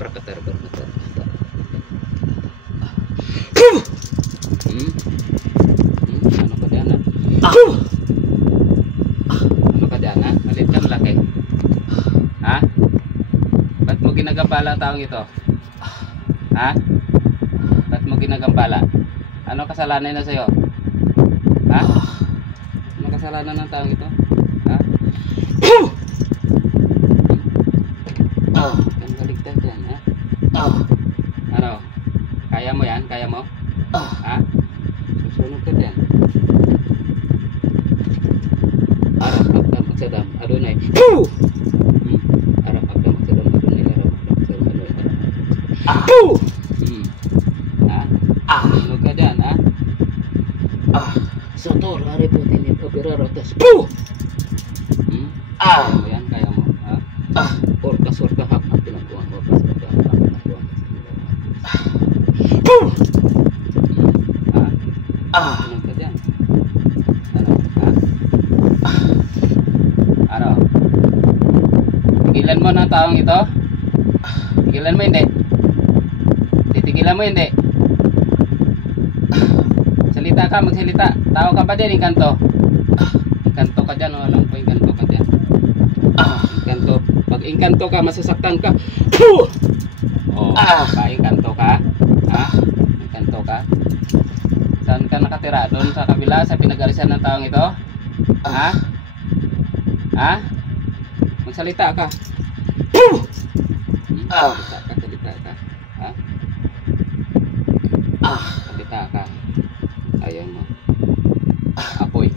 Berkatar. Ano ka dyan Ano ka dyan Malit ka malaki. Ha? Ba't mo ginagambala ang taong ito? Ha? Ba't mo ginagambala? Ano kasalanan na sa'yo? Ha? Ano kasalanan ng taong ito? Ha? Ang baligtad yan, ha? Ano? Kaya mo yan? Kaya mo? Ha? Susunod ka dyan. Arap agdam magsadam adunay. Arap agdam magsadam adunay. Arap agdam magsadam adunay. Ha? Susunod ka dyan, ha? Sotor, hari po tinip opera rotas. Kaya mo yan? Kaya mo? Ha? Orkas hap ang pinagkuhan. Orkas hap ang pinagkuhan. Susunod ka dyan. Ano? Ha? Ano? Tigilan mo na taong ito? Tigilan mo hindi? Titigilan mo hindi? Salita ka, magsalita. Tao ka ba din, inkanto? Inkanto ka dyan, alam ko inkanto ka dyan. Inkanto. Pag inkanto ka, masasaktan ka. Inkanto ka? Ha? Inkanto ka? Saan ka nakatira? Doon sa kabila, sa pinag-arisan ng taong ito? Ha? Ha? Magsalita ka. Salita ka. Ha? Salita ka. Ayaw mo. Apoy.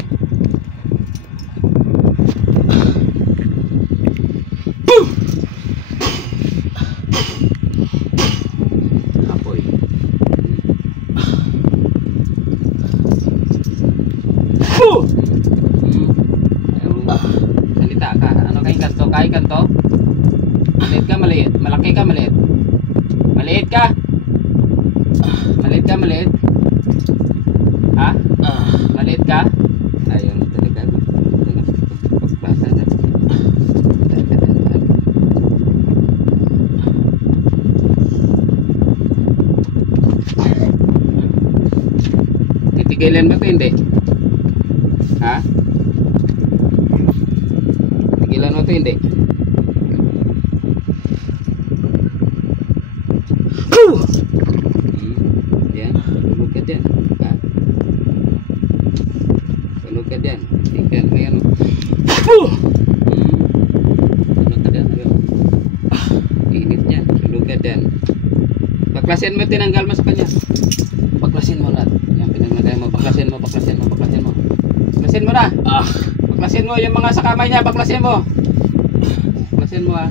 Apoy. Salita ka. Ano kayong kanto? Kaya kanto? Maliit ka, maliit? Malaki ka, maliit? Maliit ka? Maliit ka, maliit? Ha? Maliit ka? Ayun, talaga. Pagbasa na. Titigilan mo ito, hindi? Ha? Titigilan mo ito, hindi? Yan, tulog ka dyan. Ha? Tulog ka dyan. Tingnan mo yan. Tulog ka dyan. Init dyan. Tulog ka dyan. Baklasin mo, tinanggal mo sa kanya. Baklasin mo lahat. Yan, pinagmatayan mo. Baklasin mo. Baklasin mo na. Baklasin mo yung mga sa kamay niya. Baklasin mo. Baklasin mo, ha.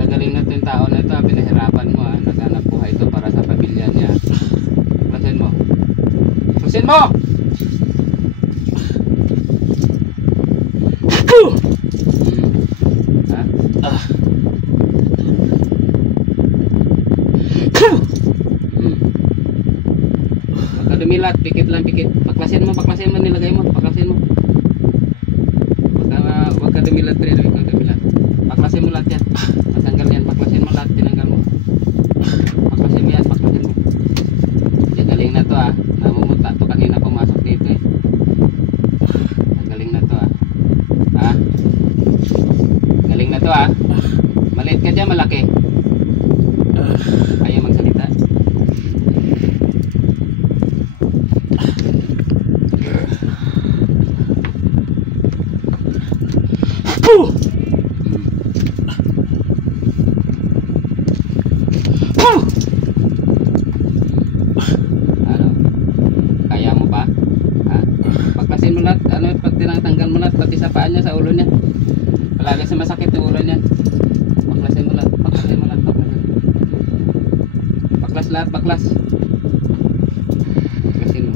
Gagaling na ito yung tao na ito. Pinahirapan mo, ha. Naghanap buhay ito para sa pamilya niya. Baklasin mo. Baklasin mo! Ha? Baka dumilat, pikit lang, pikit. Baklasin mo, nilagay mo. Baklasin mo. Wag ka dumilat, wag ka dumilat. Baklasin mo lahat yan. Matanggal yan, baklasin mo lahat, tinanggal mo. Baklasin mo yan, baklasin mo. Galing na to, ha. Namumuta to kanina pumasok dito, eh. Galing na to, ha. Ha? Galing na to, ha. Maliit ka dyan, malaki. Ayaw magsalita. Ano? Kaya mo pa? Ha? Pagpasin mo lahat, ano, pag tinatanggal mo lahat, pati sa paan niya, sa ulo niya. Palagi sa masakit yung ulo niya. Baklasin mo lahat, baklasin mo lahat, baklasin. Baklas lahat, baklas. Baklasin mo.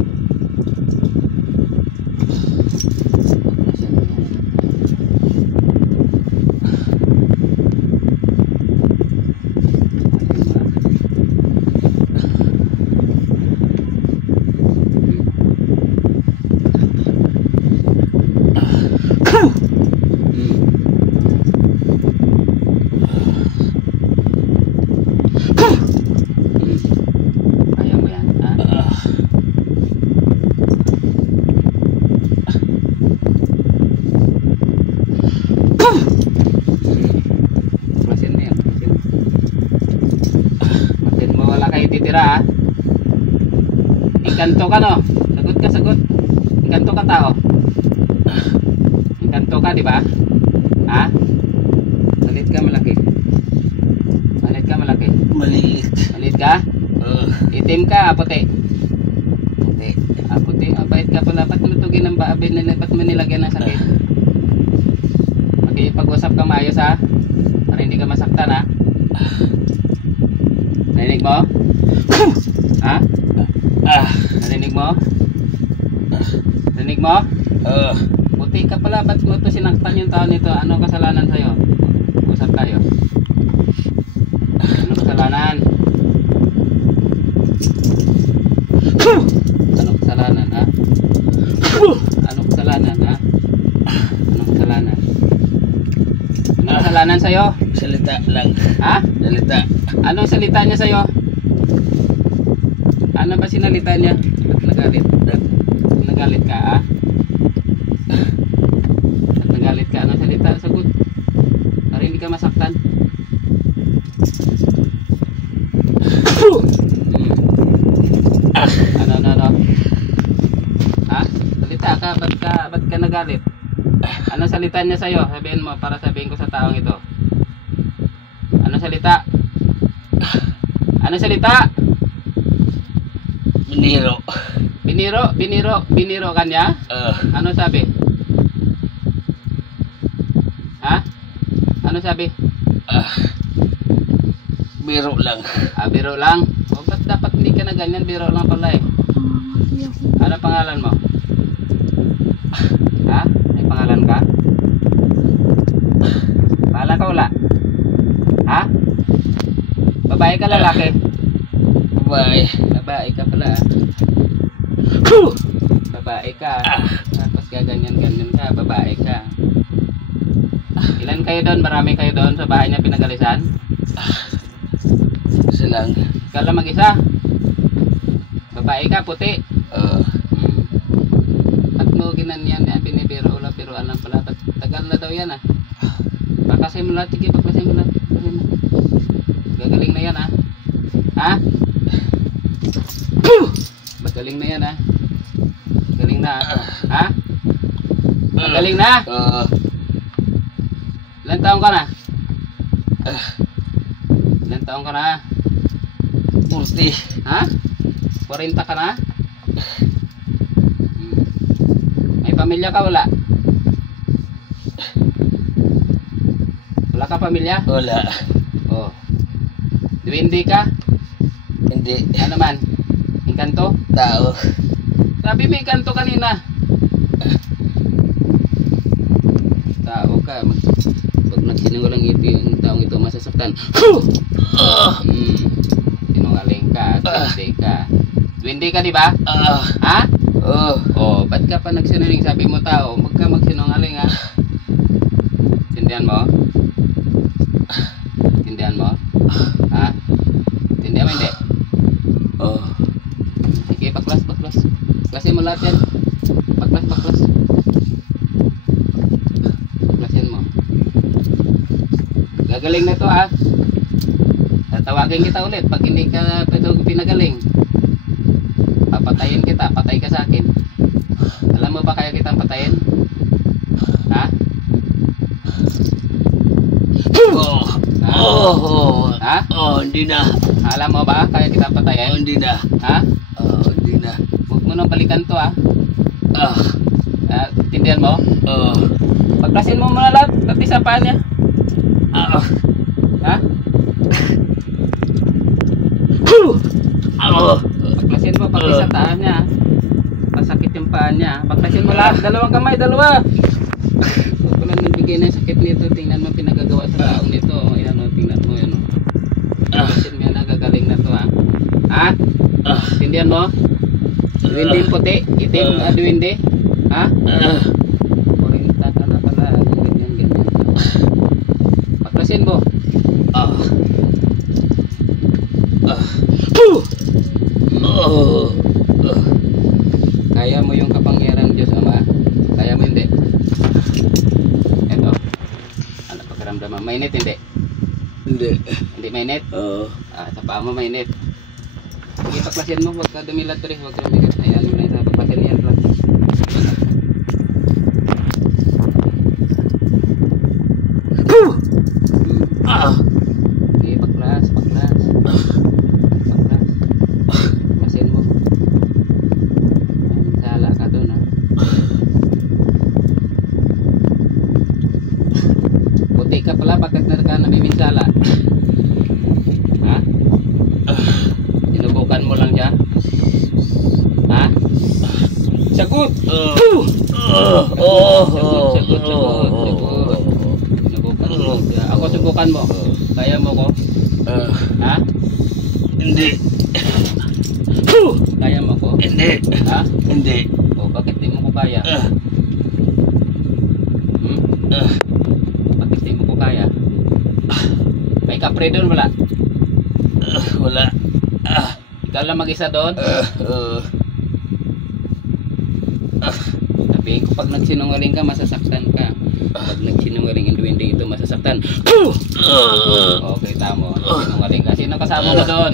Engkanto ka, no? Sagot ka, sagot. Engkanto ka, tao. Engkanto ka, di ba? Ha? Malit ka, malaki. Malit ka, malaki. Maliit. Malit ka? Itim ka, puti. Puti. Puti. Bait ka pala. Ba't mo ito ba't mo nilagyan ng sakit? Makipag-usap ka maayos, ha? Para hindi ka masaktan, ha? Narinig mo? Ha? Narinig mo? Narinig mo? Puti ka pala. Ba't mo ito sinaktan yung tao nito? Ano kasalanan sa'yo? Usap tayo. Ano kasalanan? Ano kasalanan, ha? Ano kasalanan, ha? Ano kasalanan? Ano kasalanan sa'yo? Salita lang. Ha? Salita. Anong salita niya sa'yo? Ano ba sinalita niya? Ba't nagalit? Nagalit ka, ha? Ba't nagalit ka? Anong salita? Sagot. Para hindi ka masaktan. Ano? Ha? Salita ka? Ba't ka nagalit? Anong salita niya sa'yo? Sabihin mo para sabihin ko sa taong ito. Anong salita? Anong salita? Biniro ka niya? Ano sabi? Ha? Ano sabi? Biro lang. Biro lang? O ba't dapat hindi ka na ganyan? Biro lang pala eh. Ano pangalan mo? Ha? May pangalan ka? Pangalan ka wala? Ha? Babae ka lalaki? Babae. Babae ka pala. Babae ka. Tapos gaganyan-ganyan ka. Babae ka. Ilan kayo doon? Marami kayo doon sa bahay niya pinagalisan? Isa lang. Ikaw lang mag-isa? Babae ka, puti? At mo ginanyan yan, binibiro ulang biroan lang pala. Tagal na daw yan, ah. Pakasin mo lahat, sige, pakasin mo lahat. Gagaling na yan, ah. Ha? Magaling na yan, ah. Galing na, ah. Ha? Magaling na? Ilan taong ka na? Ilan taong ka na? 40. Ha? 40 ka na? May pamilya ka wala? Wala ka pamilya? Wala. Oh. Duwende ka? Hindi. Ano man? Engkanto? Tao. Sabi may engkanto kanina. Tao ka. Pag nagsinungaling ito yung taong ito masasaktan. Sinungaling ka. Duwende ka. Duwende ka, di ba? Ha? Oh, ba't ka pa nagsinungaling? Sabi mo tao, huwag ka magsinungaling, ha? Tindihan mo? Tindihan mo? Ha? Tindihan mo hindi? Sige, baklas. Baklasin mo lahat yan. Baklas. Baklasin mo. Gagaling na to, ha? Tatawagin kita ulit pag hindi ka pinagaling. Papatayin kita, patay ka sa akin. Alam mo ba kaya kitang patayin? Ha? Ha? Hindi na. Alam mo ba kaya kitang patayin? Hindi na. Ha? Hindi na. Huwag mo nang balikan to, ha? Tindihan mo? Pagklasin mo muna lahat, pati sa paa niya. Ha? Baklasin mo pati sa taas niya. Masakit yung paa niya. Baklasin mo lahat. Dalawang kamay, dalawa. Huwag ko lang nabigay na yung sakit nito. Tingnan mo pinagagawa sa taong nito. Ayan o, tingnan mo yan o. Baklasin mo yan, gagaling na to, ha. Ha? Tindihan mo? Duwende yung puti. Itim, duwende. Ha? 40 ka na pala. Ganyan. Baklasin mo. Kaya mo yung kapangyarihan ng Diyos, Ama? Kaya mo hindi? Eto. Ano pakiramdaman? Mainit hindi? Hindi. Hindi mainit? Sa paa mo mainit. Sige, paklasin mo, huwag ka dumilat rin, huwag ka dumilat. Ayan mo na isa, paklasin yan lang. Okay, paklas, paklas. Paklas. Paklasin mo. Sala ka doon ha. Puti ka pala, bakit na ka namiminsala? Ha? Sinubukan mo lang siya? Ha? Sagot! Sagot. Sinubukan mo lang siya. Ako subukan mo. Kaya mo ko? Ha? Hindi. Kaya mo ko? Hindi. Ha? Hindi. O, bakit di mo ko kaya? Hmm? Bakit di mo ko kaya? May kapre doon wala? Wala. Ikaw lang mag-isa doon? Sabihin ko pag nagsinungaling ka, masasaktan ka. Pag nagsinungaling ang duwende ito, masasaktan. Okay, tamo. Nagsinungaling ka. Sino kasama mo doon?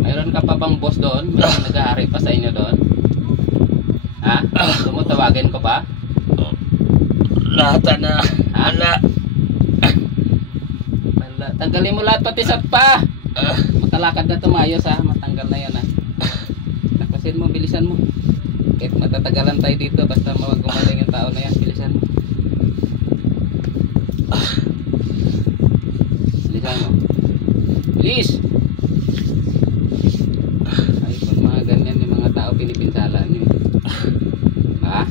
Mayroon ka pa bang boss doon? Mayroon nag-aari pa sa inyo doon? Ha? Tumutawagin ko pa? Lahat na. Ala. Tanggalin mo lahat pati sa pa. Makalakad na tumayos ha. Matanggal na yan ha. Naklasin mo, bilisan mo. Kahit matatagalan tayo dito, basta gumaling yung tao na yan, bilisan mo. Bilisan mo. Bilis! Ay kung mga ganyan yung mga tao pinipinsalaan nyo. Ha?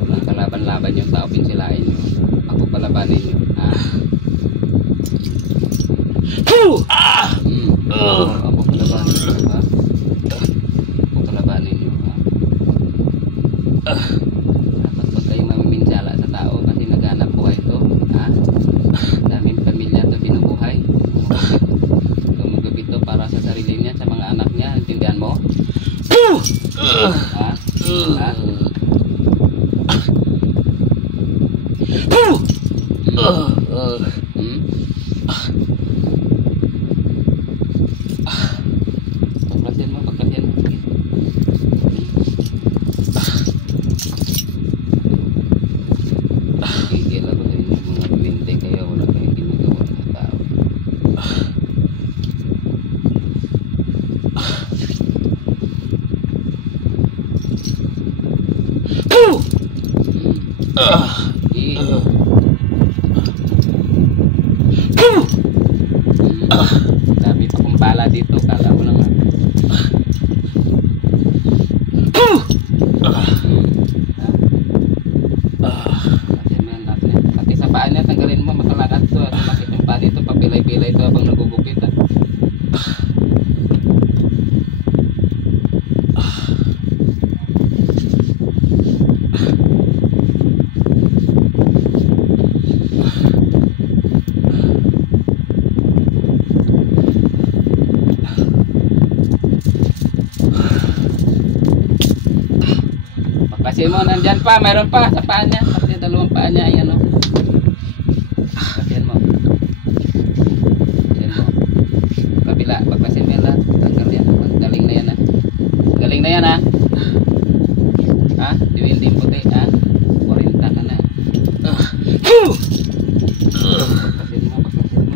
Kung ang kalaban-laban yung tao pinsilain nyo, ako palabanin nyo. Ha? Ako palabanin nyo. Ha? Ako palabanin nyo. Ha? Dapat pag kayo mamiminsala sa tao kasi naghanap buhay ito. Ha? Daming pamilya ito sinubuhay. Gumagabi ito para sa sarili niya, sa mga anak niya. Intindihan mo? Ha? Ha? Paklasin mo, paklasin mo. Gigil ako sa inyo mga duwende, kaya wala kayong ginagawa sa tao. Dami pa kong bala dito, kala mo lang ha. Pati sa paa niya, tanggalin mo, makalakad to. At bakit yung paa dito, papilay-pilay to habang nagugupit ha. Kasi mo, nandyan pa, mayroon pa sa paa niya. Kasi dalawang paa niya, ayan o. Paklasin mo. Paklasin mo. Kabila, paklasin mo yan lahat. Tanggal yan. Galing na yan ha. Galing na yan ha. Ha? Diwinding puti ha. 40 ka na. Paklasin mo, paklasin mo.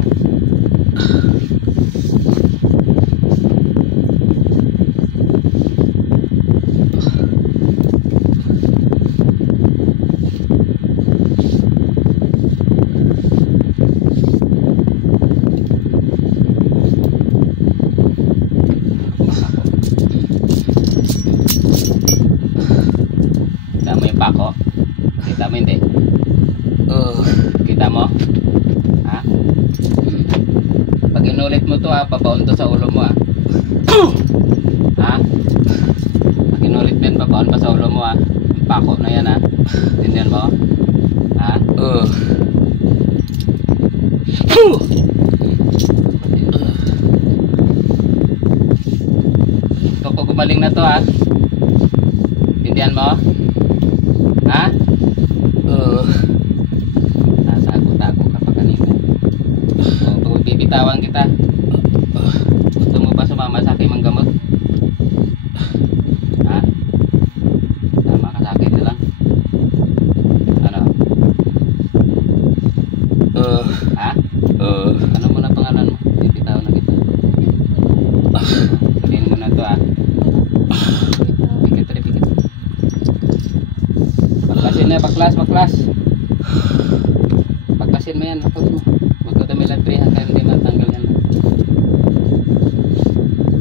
Kita mo yung pako? Kita mo hindi? Kita mo? Ha? Pag inulit mo to ha, pabaon to sa ulo mo ha. Ha? Pag inulit mo yan, pabaon pa sa ulo mo ha. Yung pako na yan ha. Tindihan mo? Ha? Ito ko gumaling na to ha. Tindihan mo? Ha? Tatago-tago ka pa kanina. O, bibitawan kita. Gusto mo ba sumama sa akin mang gamot? Ha? Tama ka sa akin na lang. Ano? Ha? Ano mo na pangalan mo? Bibitaw na kita. Sabihin mo na to ha. Pikit rin, pikit. Baklasin na, baklas. Baklasin mo yan, baklas mo. Huwag ko damilag 3 hanggang hindi matanggal yan.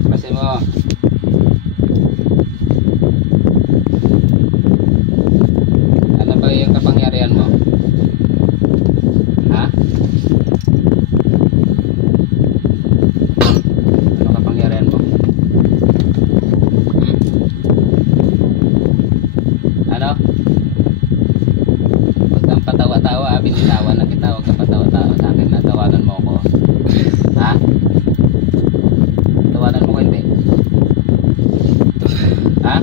Baklasin mo. Ano ba yung kapangyarihan mo? Ha? Ano kapangyarihan mo? Ano? Huwag kang patawa-tawa, binitawan na kita. Huwag kang patawa-tawa sa akin na tawanan mo ako. Ha? Tawanan mo ko hindi? Ha?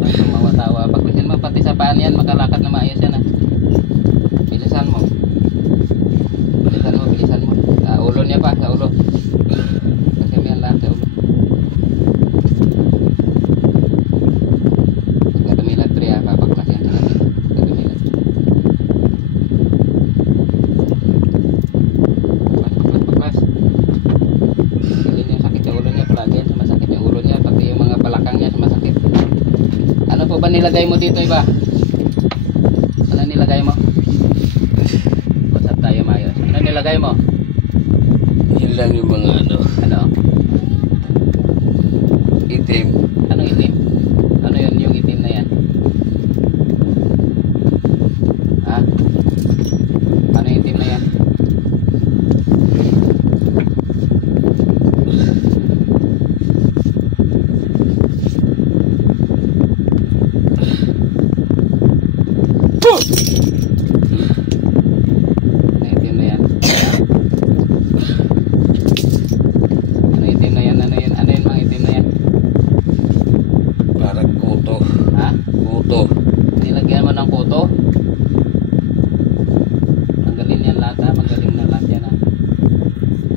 Huwag kang mawa-tawa. Baklasin mo pati sa paan yan, makalakad na maayos yan ha. Bilisan mo. Bilisan mo. Sa ulo niya pa, sa ulo. Kasi may lahat sa ulo. Pagkatumilat pre ha, papaklas yan sa natin. Pagkatumilat. Baklas. Hindi yung sakit sa ulo niya, palagi yan sumasakit yung ulo niya, pati yung mga balakang niya sumasakit. Ano po ba nilagay mo dito iba? Ano nilagay mo? Usap tayo maayos. Ano nilagay mo? Yun lang yung mga Ano? itim. Anong itim? Ano yun? Yung itim na yan? Ha? Ano yung itim na yan? Ano yung itim na yan? Ano yung itim na yan? Ano yun? Ano yun mga itim na yan? Parang kuto. Ha? Kuto. Nilagyan mo ng kuto? Magaling yan lahat ha? Magaling na lahat yan ha?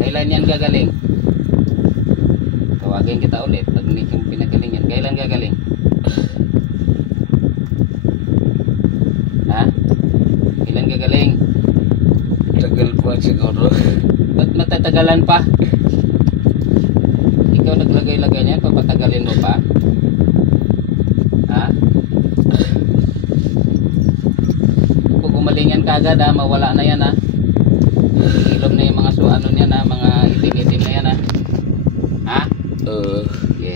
Kailan yan gagaling? Tawagin kita ulit pag hindi kang pinagaling yan. Kailan gagaling? Ha? Kailan gagaling? Tagal pa siguro. Ba't matatagalan pa? Ikaw naglagay-lagay niyan, papatagalin mo pa? Ha? Kung gumalingan ka agad ha, mawala na yan ha. Ilom na yung mga ano niyan ha, mga itim-itim na yan ha. Ha? Okay.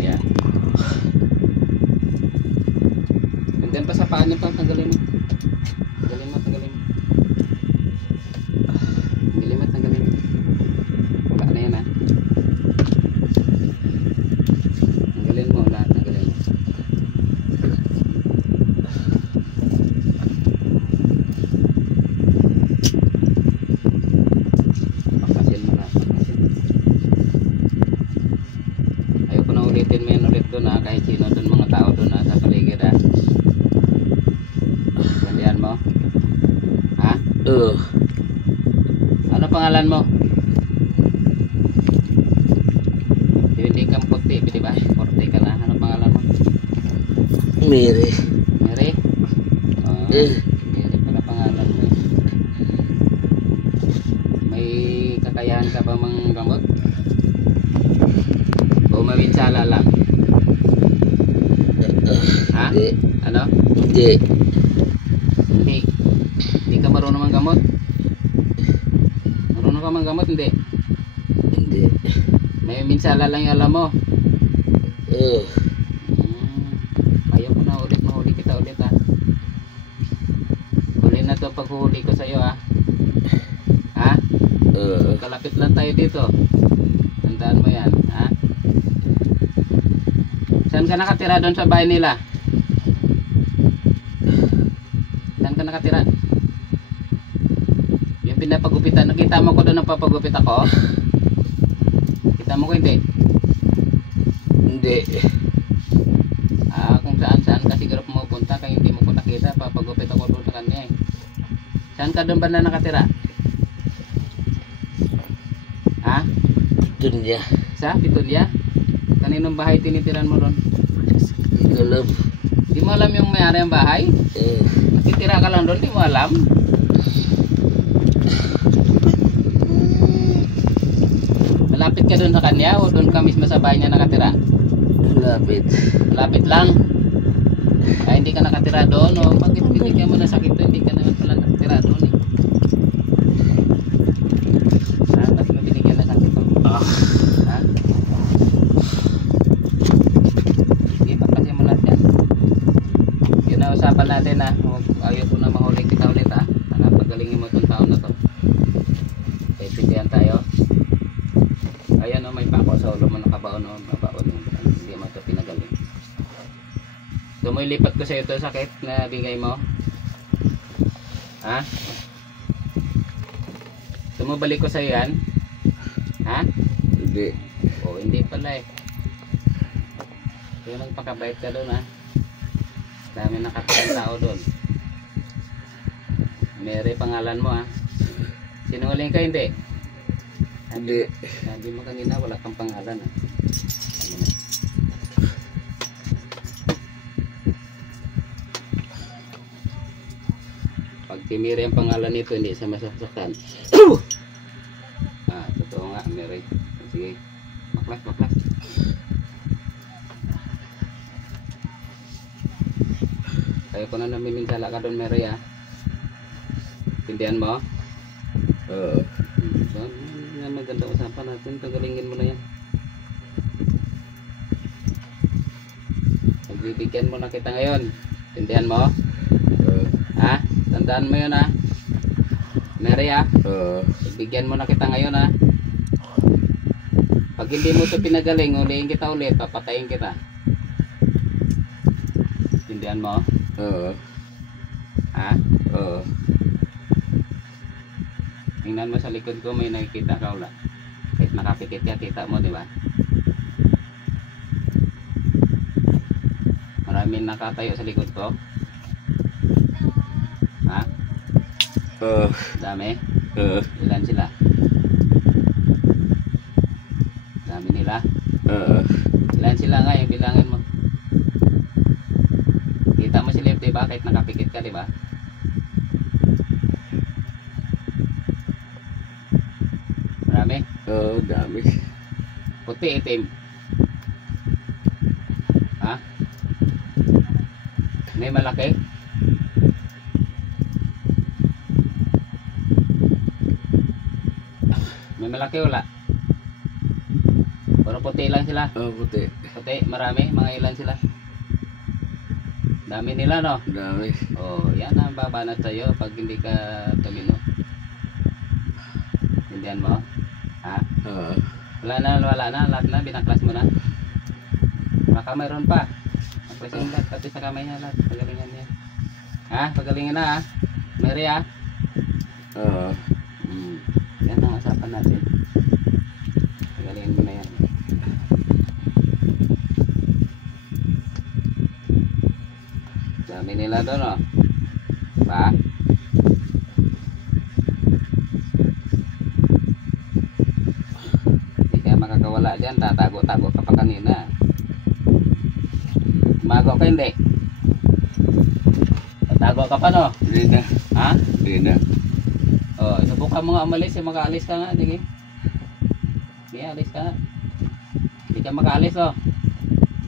Ayan. Nandiyan pa sa paa niya pa, tanggalin mo. Tanggalin mo. Tanggalin mo. Wala na yan ha. Tanggalin mo lahat, tanggalin mo. Paklasin mo lahat, paklasin. Ayoko na ulitin mo yan ulit doon ha, kahit sino doon mga tao doon ha, sa paligid ha. Gandihan mo? Ha? Ano pangalan mo? Hindi kang puti, di ba? Puti ka na. Ano pangalan mo? Miri. Mary? Oh, Mary pala pangalan mo. May kakayahan ka ba mang gamot? O mawinsala lang? Ha? Hindi. Ano? Hindi. Hindi ka marunong mang gamot? Marunong ka mang gamot? Hindi. Hindi. May minsala lang yung alam mo. Ayaw ko na ulit, mahuli kita ulit ha. Huli na to paghuli ko sa'yo ha. Ha? Kalapit lang tayo dito. Tandaan mo yan ha. Saan ka nakatira doon sa bahay nila? Saan ka nakatira? Yung pinapagupitan, nakita mo ko doon ang papagupit ako? Kita mo ko hindi? Hindi. Kung saan ka siguro pumupunta kaya hindi mo ko nakita, papagupit ako doon sa kanya eh. Saan ka doon ba na nakatira? Ha? Dunya. Sa Pitulya? Kaninong bahay tinitiran mo doon? Hindi ko alam. Di mo alam yung may-ari ng bahay? Nakitira ka lang doon, di mo alam? Malapit ka doon sa kanya o doon ka mismo sa bahay niya nakatira? Lapit. Malapit lang? Ay hindi ka nakatira doon o bakit binigyan mo na sakit doon? Hindi ka naman pala nakatira doon eh. Bakit mo binigyan na sakit doon? Ha? Sige, pagkasin mo lahat yan. Yun na usapan natin ha. Ayaw ko na mahuli kita ulit ha. Sana pagalingin mo itong taon na to. Kaibigan tayo. Ayan o, may pako sa ulo mo nakabaon o. Mabaon mo. Hindi mo ito pinagaling. So mo ilipat ko sa ito sakit na bigay mo. Ha? So mo balik ko sa yan. Ha? Hindi. O hindi pala eh. So nagpakabait ka doon ha. Dami nakatang tao doon. Mary pangalan mo ha. Sinungaling ka hindi? Hindi. Sabi mo kanina wala kang pangalan ha. Ano na? Pag si Mary ang pangalan nito hindi sa masasaktan. Totoo nga Mary. Sige. Baklas, baklas. Kaya ko na namiminsala ka doon Mary ha. Tindihan mo? Oo. So, maganda usapan natin. Tagalingin mo na yan. Magbibigyan mo na kita ngayon. Tindihan mo? Ha? Tandaan mo yun ha? Mary ha? Oo. Bigyan mo na kita ngayon ha? Pag hindi mo ito pinagaling, ulihin kita ulit, papatayin kita. Tindihan mo? Oo. Ha? Oo. Tingnan mo sa likod ko, may nakikita ka wala? Kahit nakapikit ka, kita mo, di ba? Maraming nakatayo sa likod ko. Ha? Oo. Dami? Oo. Ilan sila? Dami nila? Oo. Ilan sila nga yung bilangin mo? Kita mo sila, di ba? Kahit nakapikit ka, di ba? Marami? Oo, dami. Puti, itim. Ha? May malaki? May malaki wala? Puro puti lang sila. Oo, puti. Puti, marami. Mga ilan sila? Dami nila no? Dami. Oh, yan ang babanat sa'yo pag hindi ka tumino. Hindihan mo? Ha? Oo. Wala na. Lahat na, binaklas mo na. Baka mayroon pa. Naklasin lahat, pati sa kamay niya lahat. Pagalingan niya. Ha? Pagalingan na ha? Mary ha? Oo. Yan ang usapan natin. Pagalingan mo na yan. Dami nila doon oh. Pa? Hindi ka makakawala dyan. Tatago-tago ka pa kanina. Tumago ka hindi? Tatago ka pa no? Hindi na. Ha? Hindi na. Oh, subukan mo nga umalis. Makaalis ka nga. Sige. Sige, alis ka nga. Hindi ka makaalis oh.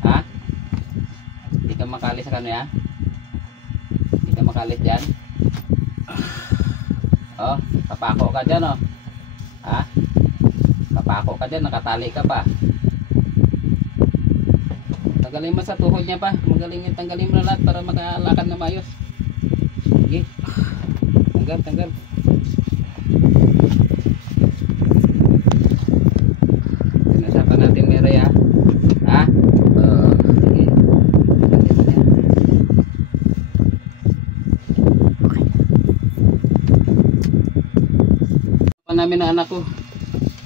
Ha? Hindi ka makaalis sa kanya. Hindi ka makaalis dyan. Oh, kapako ka dyan oh. Ha? Kapako ka dyan. Nakatali ka pa. Tanggalin mo sa tuhod niya pa. Tanggalin mo na lahat para makalakad na maayos. Sige. Tanggal. Pinasapan natin Mary ha? Ha? Oo. Sige. namin ang anak ko.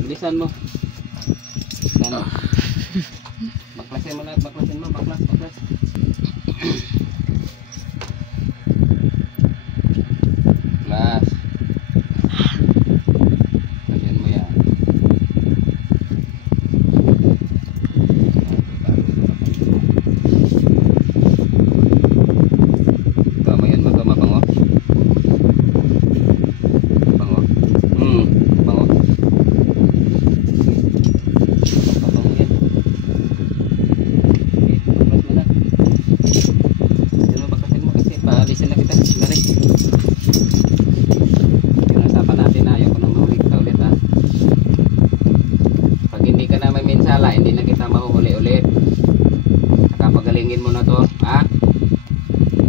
Bilisan mo. Ano? Baklasin mo lahat, baklasin mo, baklas. Baklas. Baklasin mo yan. Ito mo yan, mabango. Bango. Bango. Pabango yan. Okay, baklasin mo kasi paalisin na kita. Balik. Pinasapan natin na ayaw ko nang mahuli kita ulit ha. Pag hindi ka na may minsala, hindi na kita mahuhuli ulit. Saka pagalingin mo na to ha.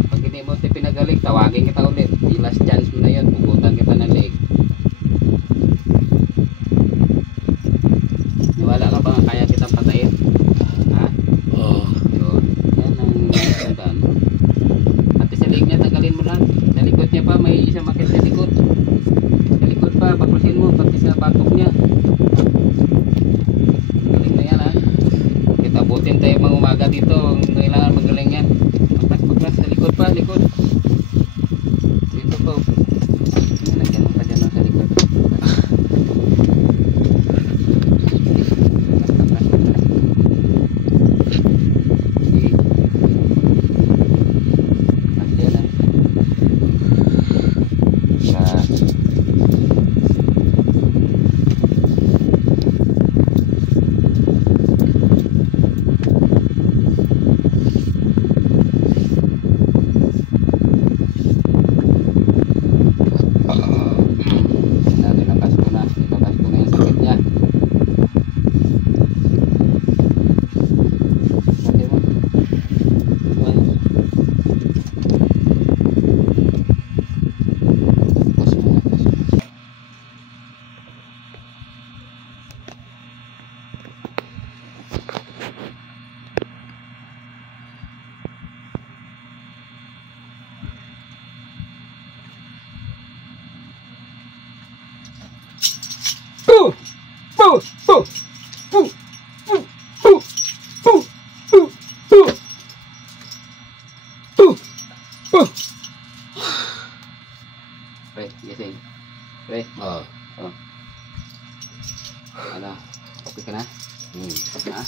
Pag hindi mo ito pinagaling, tawagin kita ulit. Yung last chance mo na yun, pugutan kita ng leeg. Niwala ka ba nga kaya kitang patayin? Ha? Oo. Yun. Yan ang tandaan mo. Pati sa leeg niya, tanggalin mo lang. Sa likod niya pa, may isang makit sa likod. Sa likod pa, baklasin mo, pati sa batok niya. Galing na yan ha. Kita butin tayo mga umaga dito. Kailangan magaling yan. Baklas sa likod pa, likod. Dito po. Nalagyan mo pa dyan sa likod. Sige. Baklas yan ha. Baklas. Nilakas ko na yung sakit niya. Okay mo. Ayos. Pause mo na, pause mo. Boo! Boo! Boo! Boo! Boo! Boo! Boo! Boo! Boo! Boo! Boo! Pre, gising. Pre, Oo. oh. Ano? Okay ka na? Ha?